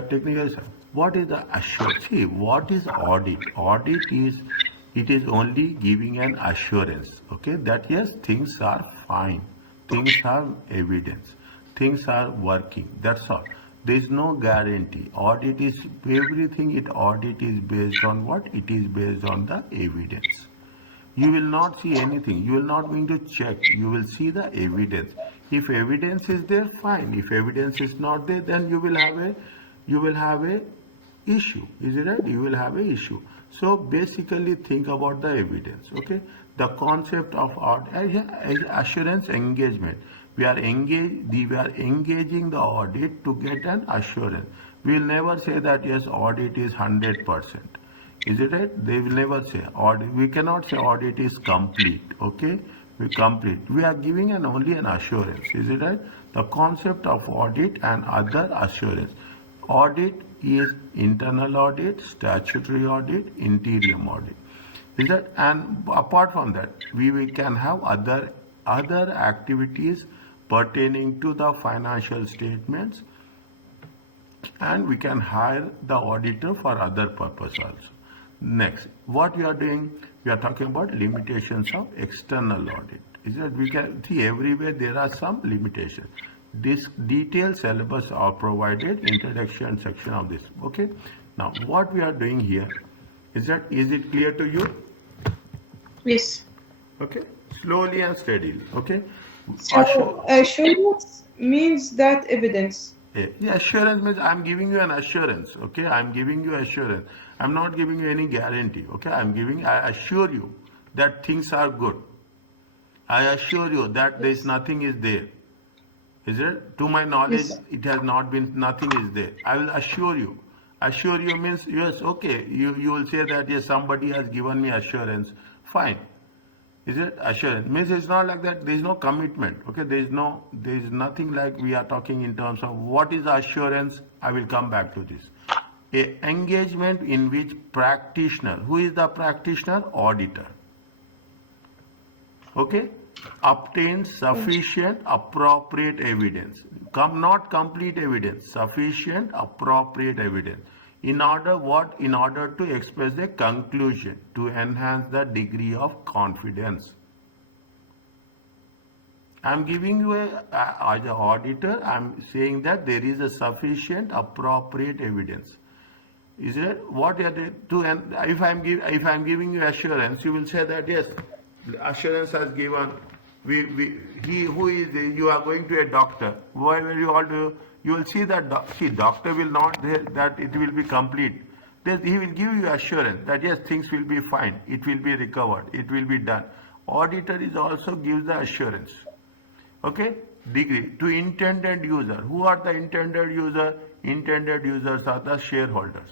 technical side. What is the assurance? See, what is audit? Audit is, it is only giving an assurance, okay, that yes, things are fine, things have evidence, things are working. That's all. There is no guarantee. Audit is everything. It audit is based on what? It is based on the evidence. You will not see anything. You will not going to check. You will see the evidence. If evidence is there, fine. If evidence is not there, then you will have a issue. Is it right? You will have a issue. So basically think about the evidence. Okay. The concept of assurance engagement. We are engaging the audit to get an assurance. We will never say that yes, audit is 100%. Is it right? They will never say audit. We cannot say audit is complete. Okay, we complete. We are giving only an assurance. Is it right? The concept of audit and other assurance. Audit is internal audit, statutory audit, interior audit. Is that? And apart from that, we can have other activities pertaining to the financial statements, and we can hire the auditor for other purpose also. Next, what we are doing, we are talking about limitations of external audit. Is that we can see everywhere there are some limitations. This detailed syllabus are provided introduction section of this. Okay. Now, what we are doing here is it clear to you? Yes. Okay. Slowly and steadily. Okay. So assurance means that evidence. Yeah, assurance means I'm giving you an assurance. Okay, I'm giving you assurance. I'm not giving you any guarantee. Okay, I assure you that things are good. I assure you that there is nothing is there. Is it? To my knowledge, Yes. it has not been, nothing is there. I will assure you. Assure you means, yes, okay, you will say that, yes, somebody has given me assurance. Fine. Is it assurance? Means it's not like that. There is no commitment. Okay, there is nothing like we are talking in terms of what is assurance. I will come back to this. A engagement in which practitioner, who is the practitioner? Auditor. Okay, obtains sufficient appropriate evidence. Not complete evidence, sufficient appropriate evidence. In order what? In order to express a conclusion, to enhance the degree of confidence. I'm giving you as an auditor, I'm saying that there is a sufficient appropriate evidence. Is it what you are to? And if I'm giving you assurance, you will say that yes, assurance has given. He who is you are going to a doctor. Why will you all do? You will see that doctor will not that it will be complete. Then he will give you assurance that yes, things will be fine. It will be recovered. It will be done. Auditor is also gives the assurance. Okay, degree to intended user. Who are the intended user? Intended users are the shareholders.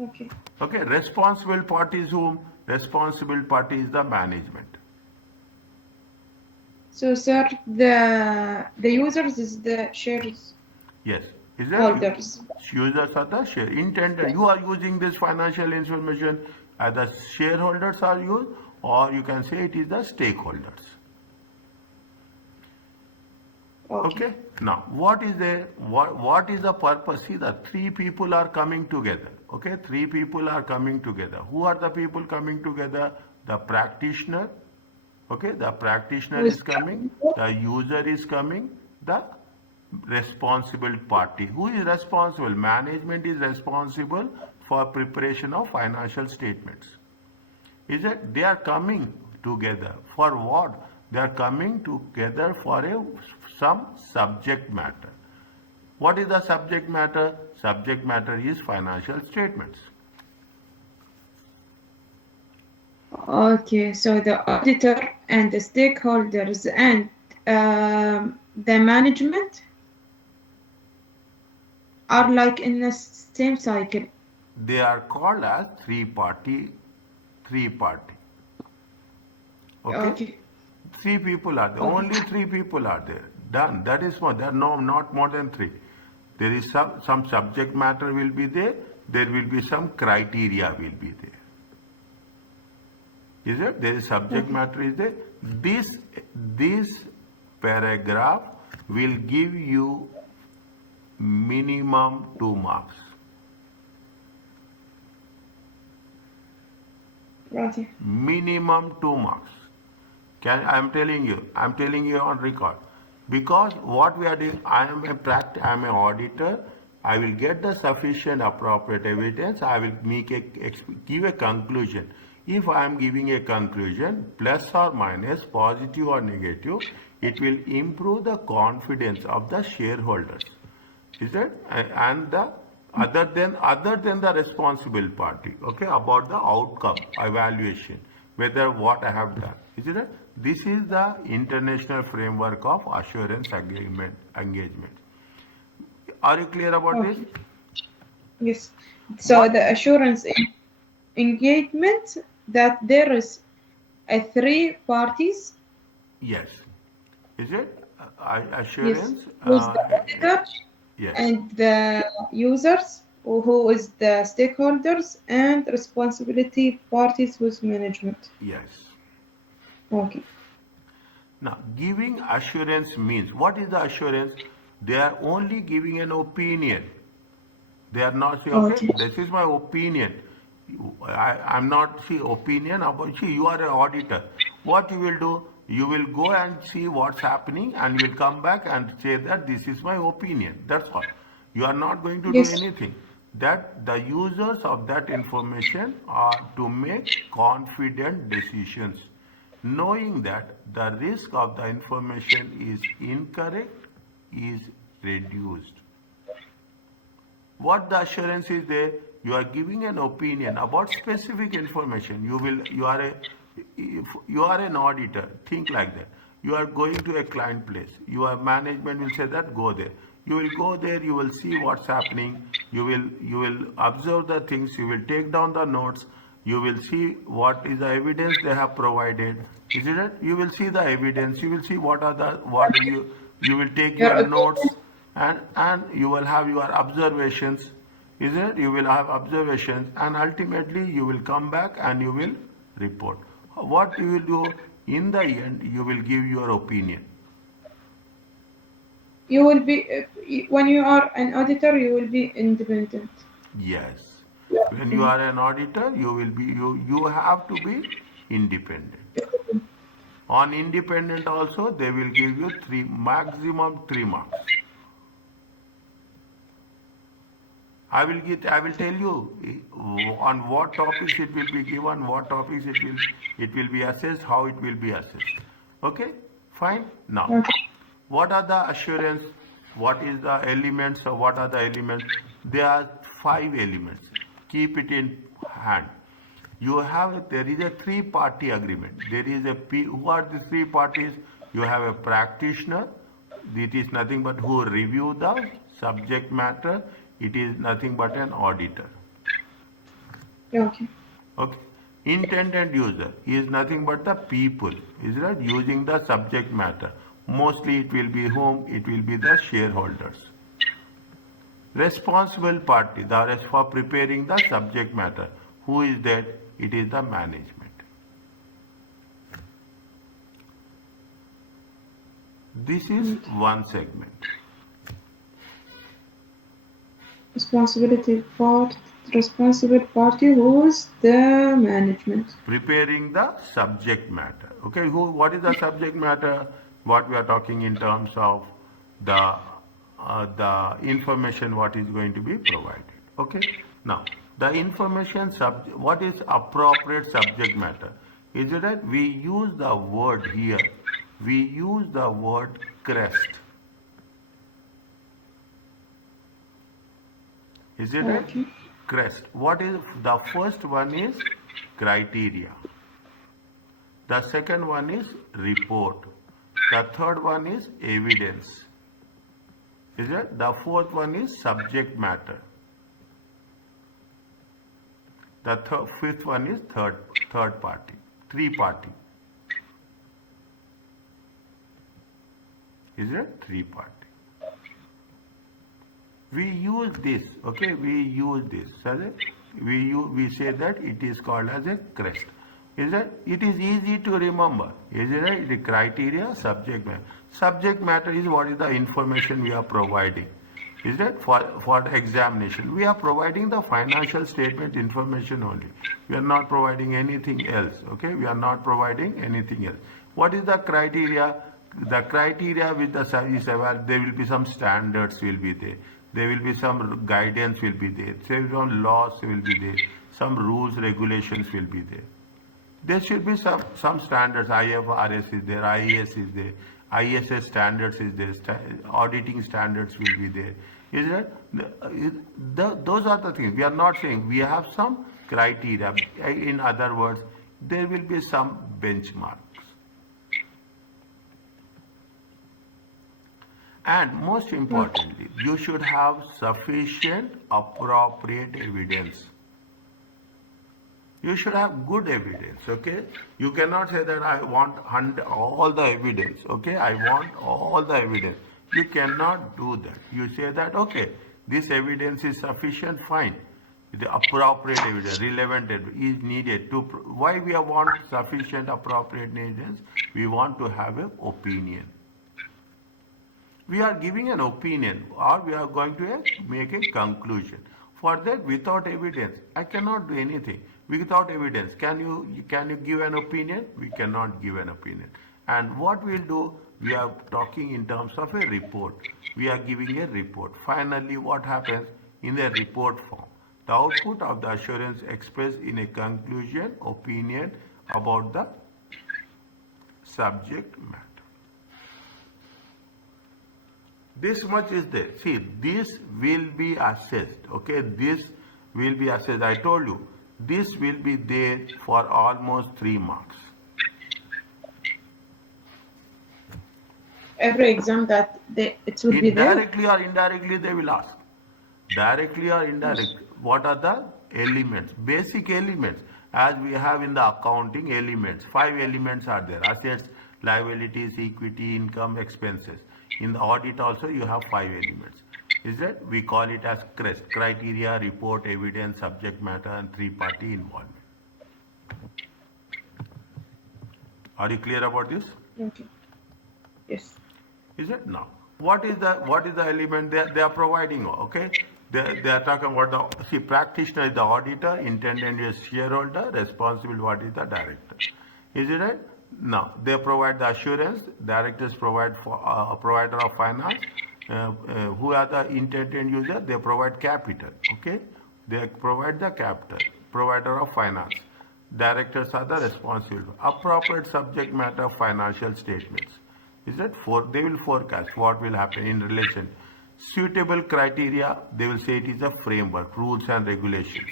Okay. Okay, responsible party is whom? Responsible party is the management. So, sir, the users is the shares Yes. Is that holders. users are the share intended? You are using this financial information as the shareholders are used, or you can say it is the stakeholders. Okay. Now, what is the purpose? See, the three people are coming together. Okay, three people are coming together. Who are the people coming together? The practitioner. Okay, the practitioner is coming. The user is coming. The responsible party. Who is responsible? Management is responsible for preparation of financial statements. Is it? They are coming together for what? They are coming together for some subject matter. What is the subject matter? Subject matter is financial statements. Okay, so the auditor and the stakeholders and the management are like in the same cycle. They are called as three-party. Okay? Three people are there. Only three people are there. Done. That is more. There are not more than three. There is some subject matter will be there. There will be some criteria will be there. Is it? There is subject matter is there. This paragraph will give you minimum 2 marks. Right. Minimum 2 marks. I'm telling you on record. Because what we are doing, I am an auditor. I will get the sufficient appropriate evidence. I will give a conclusion. If I am giving a conclusion, plus or minus, positive or negative, it will improve the confidence of the shareholders. Is it? And the other than the responsible party, okay, about the outcome evaluation, whether what I have done. Is it? This is the international framework of assurance engagement. Are you clear about this? Okay. Yes. So What? the assurance engagement that there is a three parties. Yes. Is it? Yes. Assurance? Who's the auditor Yes. and the users, who is the stakeholders and responsibility parties with management. Yes. Okay. Now, giving assurance means, what is the assurance? They are only giving an opinion. They are not saying, okay, Okay. this is my opinion. I'm not, see, opinion about, see, you are an auditor. What you will do, you will go and see what's happening and you will come back and say that this is my opinion. That's all. You are not going to do Yes. anything. That the users of that information are to make confident decisions, knowing that the risk of the information is incorrect is reduced. What the assurance is there? You are giving an opinion about specific information. You are an auditor. Think like that. You are going to a client place. Your management will say that go there. You will go there. You will see what's happening. You will observe the things. You will take down the notes. You will see what is the evidence they have provided. Isn't it? You will see the evidence. You will see you will take Your your notes, opinion. and you will have your observations. Isn't it? You will have observations, and ultimately you will come back and you will report. What you will do in the end, you will give your opinion. You will be when you are an auditor, you will be independent. Yes. When you Mhm. are an auditor, you have to be independent. On independent also, they will give you maximum 3 marks. I will tell you on what topics it will be given, what topics it will be assessed, how it will be assessed. Okay, fine. Now, Okay. what are the assurance? What is the elements or what are the elements? There are 5 elements. Keep it in hand. There is a three-party agreement. Who are the three parties? You have a practitioner. It is nothing but who review the subject matter. It is nothing but an auditor. Okay. Okay. Intended user is nothing but the people, is right, using the subject matter. Mostly it will be whom? It will be the shareholders. Responsible party, the rest for preparing the subject matter. Who is that? It is the management. This is one segment. Responsibility part. Responsible party, who is the management. Preparing the subject matter. Okay, what is the subject matter? What we are talking in terms of the information what is going to be provided. Okay, now the information what is appropriate subject matter? Is it that we use the word here? We use the word crest. Is it right? Okay. Crest. What is the first one is criteria. The second one is report. The third one is evidence. Is it? The fourth one is subject matter. The fifth one is third party, three party. Is it? Three party. We use this, okay? We use this. We say that it is called as a crest. Is that? It is easy to remember. Is it right? The criteria, subject matter. Subject matter is what is the information we are providing. Is that for the examination? We are providing the financial statement information only. We are not providing anything else. Okay, we are not providing anything else. What is the criteria? The criteria with the service award, there will be some standards will be there. There will be some guidance will be there. Some laws will be there. Some rules, regulations will be there. There should be some standards. IFRS is there, IAS is there, ISS standards is there, auditing standards will be there. Is it? Those are the things. We are not saying we have some criteria. In other words, there will be some benchmarks. And most importantly, you should have sufficient appropriate evidence. You should have good evidence, okay? You cannot say that I want all the evidence, okay? I want all the evidence. You cannot do that. You say that, okay, this evidence is sufficient, fine. The appropriate evidence, relevant evidence is needed to, why we want sufficient appropriate evidence? We want to have an opinion. We are giving an opinion or we are going to make a conclusion. For that, without evidence, I cannot do anything. Without evidence, can you give an opinion? We cannot give an opinion. And what we'll do, we are talking in terms of a report. We are giving a report. Finally, what happens in the report form? The output of the assurance expressed in a conclusion, opinion about the subject matter. This much is there. See, this will be assessed. Okay, this will be assessed. I told you, this will be there for almost 3 marks. Every exam that it will be there. Directly or indirectly, they will ask. Directly or indirectly, what are the elements, basic elements, as we have in the accounting elements. 5 elements are there: assets, liabilities, equity, income, expenses. In the audit also you have 5 elements. Is that? We call it as CREST: criteria, report, evidence, subject matter, and 3-party involvement. Are you clear about this? Okay. Yes. Is it? Now, what is the element they are providing? Okay, they are talking about the practitioner is the auditor, intendant is shareholder, responsible what is the director. Is it right? Now they provide the assurance. Directors provide for provider of finance. Who are the intended user? They provide capital. Okay, they provide the capital. Provider of finance. Directors are the responsible. Appropriate subject matter financial statements. Is that they will forecast what will happen in relation. Suitable criteria, they will say it is a framework, rules and regulations.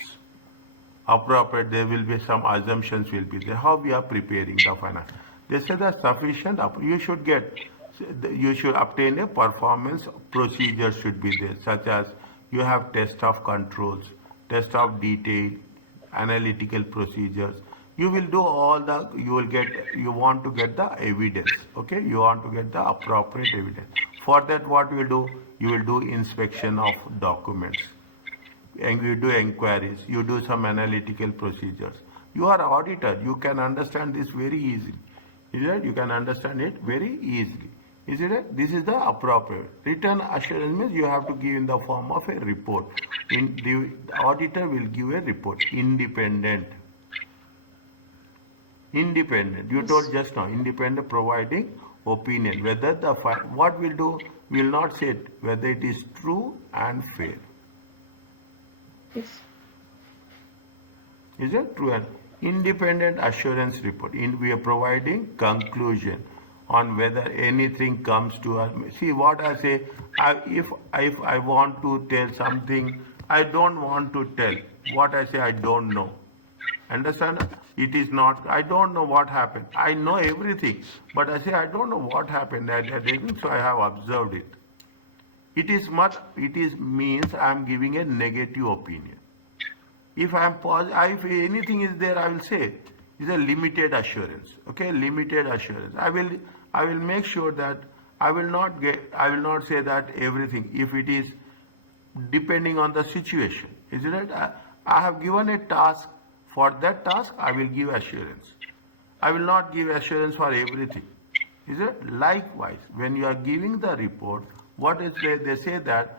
Appropriate, there will be some assumptions will be there. How we are preparing the finance. They say that sufficient, you should obtain a performance procedure should be there, such as you have test of controls, test of detail, analytical procedures. You will do all the, you want to get the evidence, okay? You want to get the appropriate evidence. For that, what you will do? You will do inspection of documents, and you do inquiries, you do some analytical procedures. You are auditor, you can understand this very easily. Is it? You can understand it very easily. Is it? This is the appropriate. Written assurance means you have to give in the form of a report. The auditor will give a report, independent. Independent. You told just now, independent providing opinion. Whether the what we'll do, we will not say it, whether it is true and fair. Yes. Is it true? And independent assurance report. We are providing conclusion on whether anything comes to us. See what I say. If I want to tell something, I don't want to tell. What I say, I don't know. Understand? It is not. I don't know what happened. I know everything, but I say I don't know what happened. So I have observed it. It is means I am giving a negative opinion. If I am positive, if anything is there, I will say it's a limited assurance. Okay, limited assurance. I will make sure that I will not say that everything. If it is depending on the situation, is it right? I have given a task. For that task, I will give assurance. I will not give assurance for everything. Is it? Likewise, when you are giving the report, what is there? They say that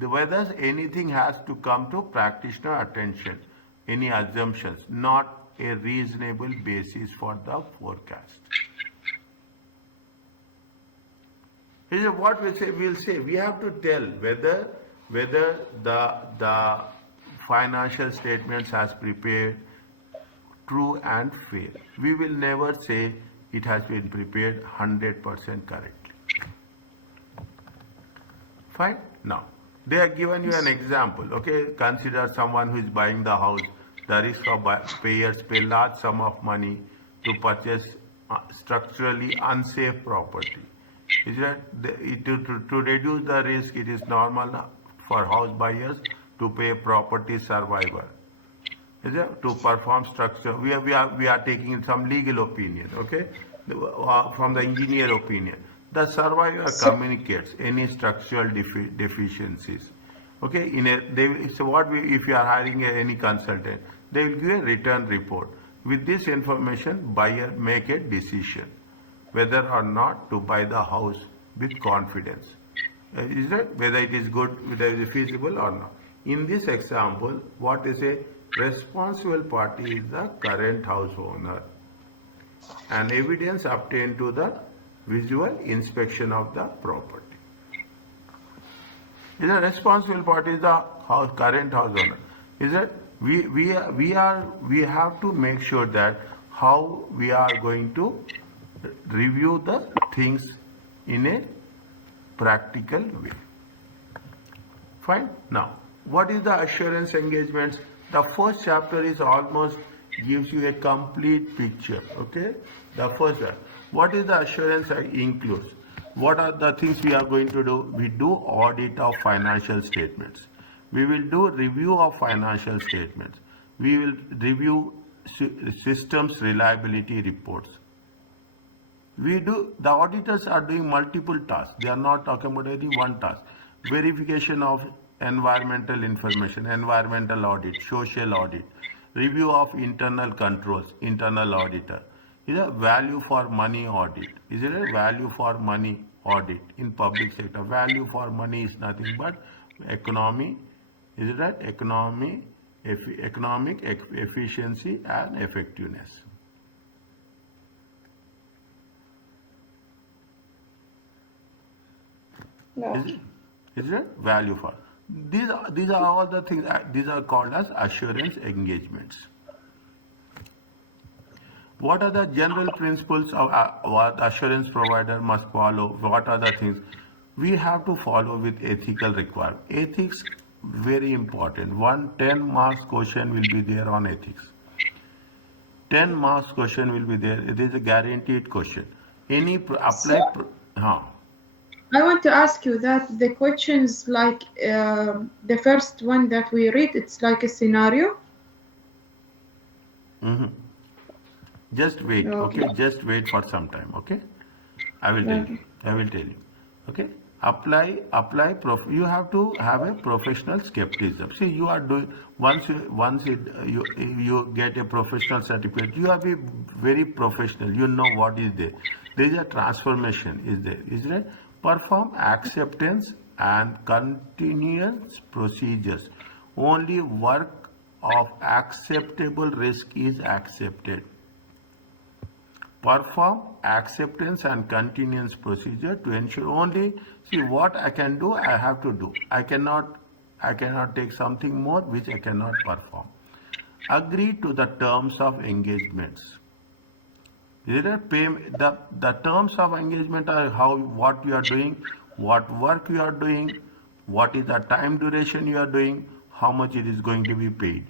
whether anything has to come to practitioner attention, any assumptions, not a reasonable basis for the forecast. This is what we'll say. We have to tell whether the financial statements has prepared true and fair. We will never say it has been prepared 100% correctly. Fine. Now they have given you an example. Okay, consider someone who is buying the house. The risk of payers pay large sum of money to purchase structurally unsafe property. Is that to reduce the risk? It is normal for house buyers to pay property survivor. Is it to perform structure? We are taking some legal opinion. Okay, from the engineer opinion. The survivor So, communicates any structural deficiencies. Okay, so what if you are hiring any consultant, they will give a written report. With this information, buyer make a decision whether or not to buy the house with confidence. Is that whether it is good, whether it is feasible or not? In this example, what is a responsible party is the current house owner, and evidence obtained to the visual inspection of the property. Is a responsible party is the current house owner. Is that we have to make sure that how we are going to review the things in a practical way. Fine. Now, what is the assurance engagements? The first chapter is almost gives you a complete picture. Okay. The first one. What is the assurance includes? What are the things we are going to do? We do audit of financial statements. We will do review of financial statements. We will review systems reliability reports. The auditors are doing multiple tasks. They are not talking about any one task. Verification of environmental information, environmental audit, social audit, review of internal controls, internal auditor. Is a value for money audit. Is it a value for money audit in public sector? Value for money is nothing but economy. Is it that economic efficiency and effectiveness? no. Is it value for? These are all the things. These are called as assurance engagements. What are the general principles of what assurance provider must follow? What are the things we have to follow with ethical requirement? Ethics very important. 10 marks question will be there on ethics. 10 marks question will be there. It is a guaranteed question. Any apply. So, I want to ask you that the questions, like the first one that we read, it's like a scenario. Mhm. Just wait, Okay. okay? Just wait for some time, okay? I will tell you. Okay. I will tell you, okay? You have to have a professional skepticism. See, you are doing you get a professional certificate. You have to be very professional. You know what is there. There is a transformation. Is there? Is there? Perform acceptance and continuous procedures. Only work of acceptable risk is accepted. Perform acceptance and continuance procedure to ensure only see what I can do, I have to do. I cannot take something more which I cannot perform. Agree to the terms of engagements. The terms of engagement are what you are doing, what work you are doing, what is the time duration you are doing, how much it is going to be paid.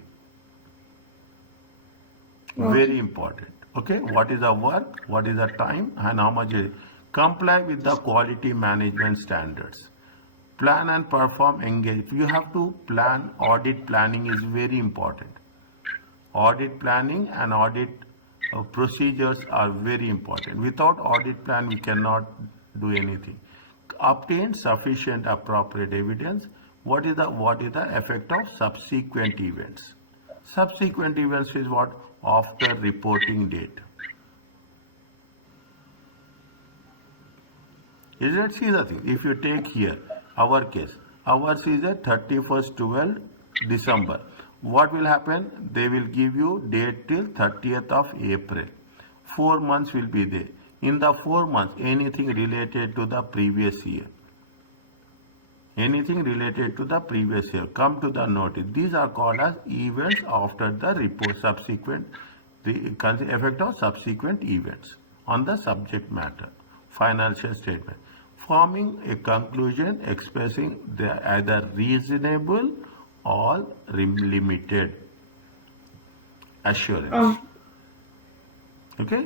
Okay. Very important. Okay, what is the work, what is the time, and how much is comply with the quality management standards. Plan and perform engage. You have to plan. Audit planning is very important. Audit planning and audit procedures are very important. Without audit plan, we cannot do anything. Obtain sufficient appropriate evidence. What is the effect of subsequent events? Subsequent events is what? After reporting date. Is it? See the thing. If you take here our case, Ours is a 31st 12 December. What will happen? They will give you date till 30th of April. 4 months will be there. In the 4 months, anything related to the previous year. Anything related to the previous year come to the notice. These are called as events after the report, subsequent, the effect of subsequent events on the subject matter, financial statement, forming a conclusion expressing the either reasonable or limited assurance. Okay,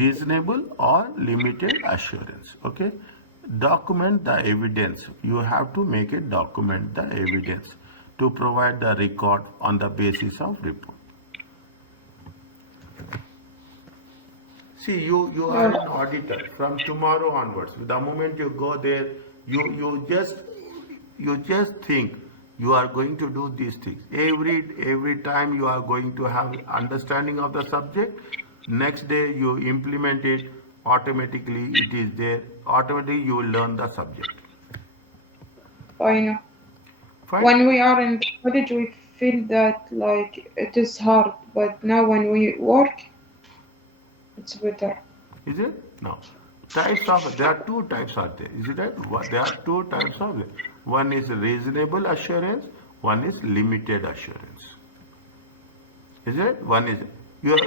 reasonable or limited assurance. Okay, document the evidence. You have to make it document the evidence to provide the record on the basis of report. See, you are an auditor from tomorrow onwards. The moment you go there, you just think you are going to do these things. Every time you are going to have understanding of the subject. Next day you implement it. Automatically it is there. Automatically you will learn the subject. I know. Fine. When we are in college, we feel that like it is hard, but now when we work, it's better. Is it? No. Types of, there are two types are there. Is it right? There are two types of it. One is reasonable assurance, one is limited assurance. Is it? One is,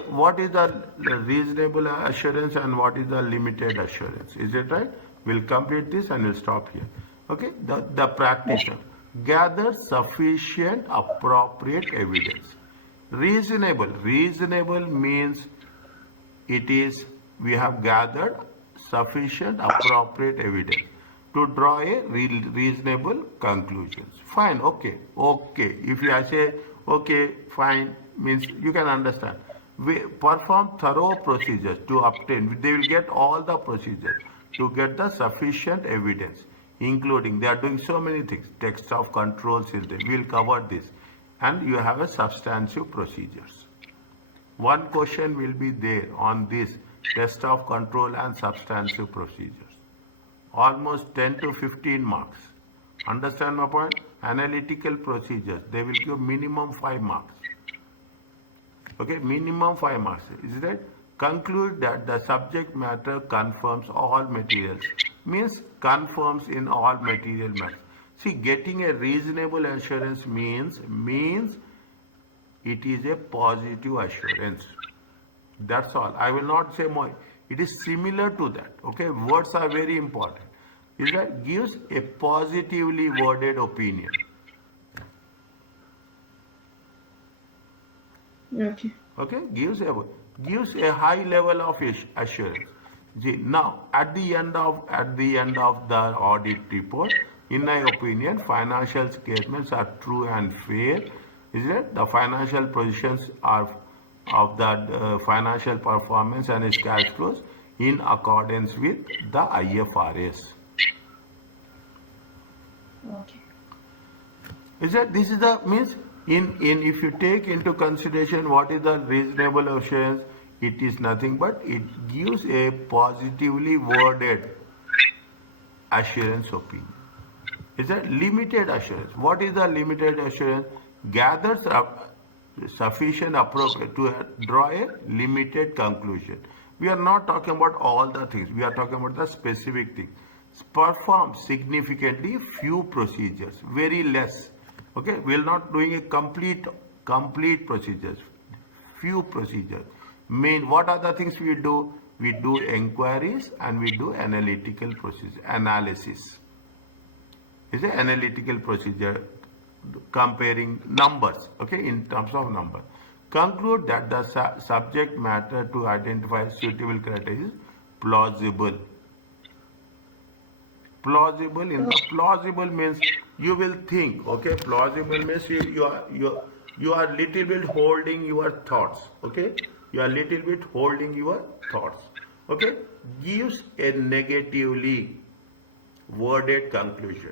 what is the reasonable assurance and what is the limited assurance? Is it right? We'll complete this and we'll stop here. Okay? The practitioner. Gather sufficient appropriate evidence. Reasonable. Reasonable means it is, we have gathered sufficient appropriate evidence to draw a reasonable conclusions. Fine, okay, okay. If I say, okay, fine, means you can understand. We perform thorough procedures to obtain, they will get all the procedures to get the sufficient evidence, including, they are doing so many things, text of controls is there, we will cover this, and you have a substantive procedures. One question will be there on this test of control and substantive procedures. Almost 10 to 15 marks. Understand my point? Analytical procedures, they will give minimum 5 marks. Okay, minimum 5 marks. Is that? Conclude that the subject matter confirms all materials. Means confirms in all material matters. See, getting a reasonable assurance means it is a positive assurance. That's all. I will not say more. It is similar to that. Okay, words are very important. Is that gives a positively worded opinion. Okay. Okay, gives a high level of assurance. Now, at the end of the audit report, in my opinion, financial statements are true and fair. Is it? The financial positions are of the financial performance and its cash flows in accordance with the IFRS. Okay. Is that this is the means in if you take into consideration what is the reasonable assurance, it is nothing but it gives a positively worded assurance opinion. Is that limited assurance? What is the limited assurance? Gathers up sufficient appropriate to draw a limited conclusion. We are not talking about all the things. We are talking about the specific thing. Perform significantly few procedures, very less. Okay, we are not doing a complete procedures. Few procedures. Main, what are the things we do? We do inquiries and we do analytical procedure, analysis. Is an analytical procedure comparing numbers, okay, in terms of number. Conclude that the subject matter to identify suitable criteria is plausible. Plausible plausible means you will think, okay, plausible means you are little bit holding your thoughts, okay, you are little bit holding your thoughts, okay, gives a negatively worded conclusion.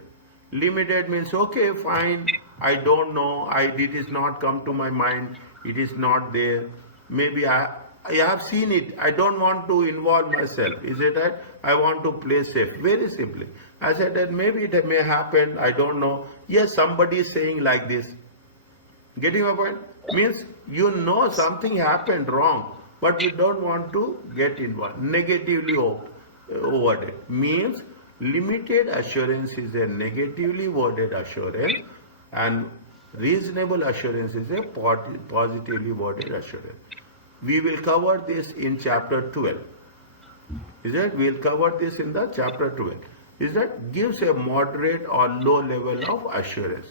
Limited means, okay, fine, I don't know, it is not come to my mind, it is not there, maybe I have seen it. I don't want to involve myself. Is it right? I want to play safe. Very simply. I said that maybe it may happen. I don't know. Yes, somebody is saying like this. Getting my point? Means you know something happened wrong, but you don't want to get involved. Negatively worded. Means limited assurance is a negatively worded assurance, and reasonable assurance is a positively worded assurance. We will cover this in chapter 12. Is that we'll cover this in the chapter 12. Is that gives a moderate or low level of assurance.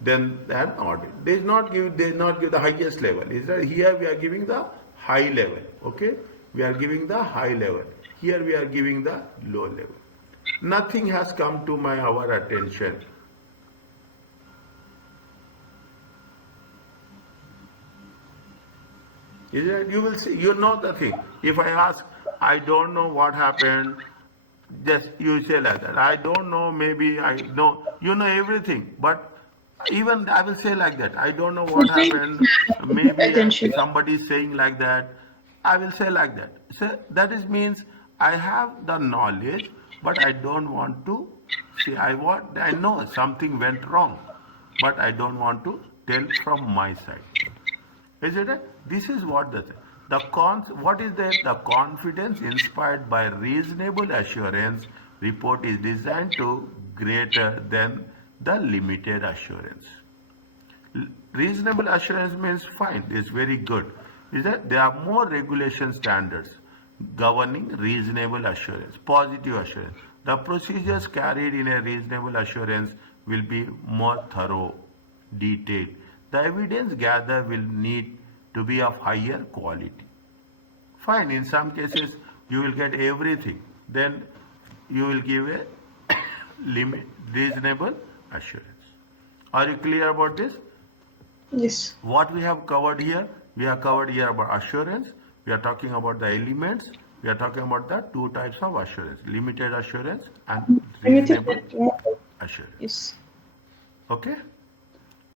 Then an audit. They not give the highest level. Is that here we are giving the high level. Okay? We are giving the high level. Here we are giving the low level. Nothing has come to our attention. Is it? You will see, you know the thing. If I ask, I don't know what happened, just you say like that. I don't know, maybe I know, you know everything. But even I will say like that. I don't know what happened. Maybe Attention. somebody is saying like that. I will say like that. So that is means I have the knowledge, but I don't want to see. I know something went wrong, but I don't want to tell from my side. Is it? This is what what is that? The confidence inspired by reasonable assurance report is designed to greater than the limited assurance. Reasonable assurance means fine, is very good. Is that there are more regulation standards governing reasonable assurance, positive assurance. The procedures carried in a reasonable assurance will be more thorough, detailed. The evidence gathered will need to be of higher quality. Fine, in some cases you will get everything. Then you will give a limit, reasonable assurance. Are you clear about this? Yes. What we have covered here, we have covered here about assurance. We are talking about the elements. We are talking about the two types of assurance: limited assurance and Limited. reasonable assurance. Yes. Okay.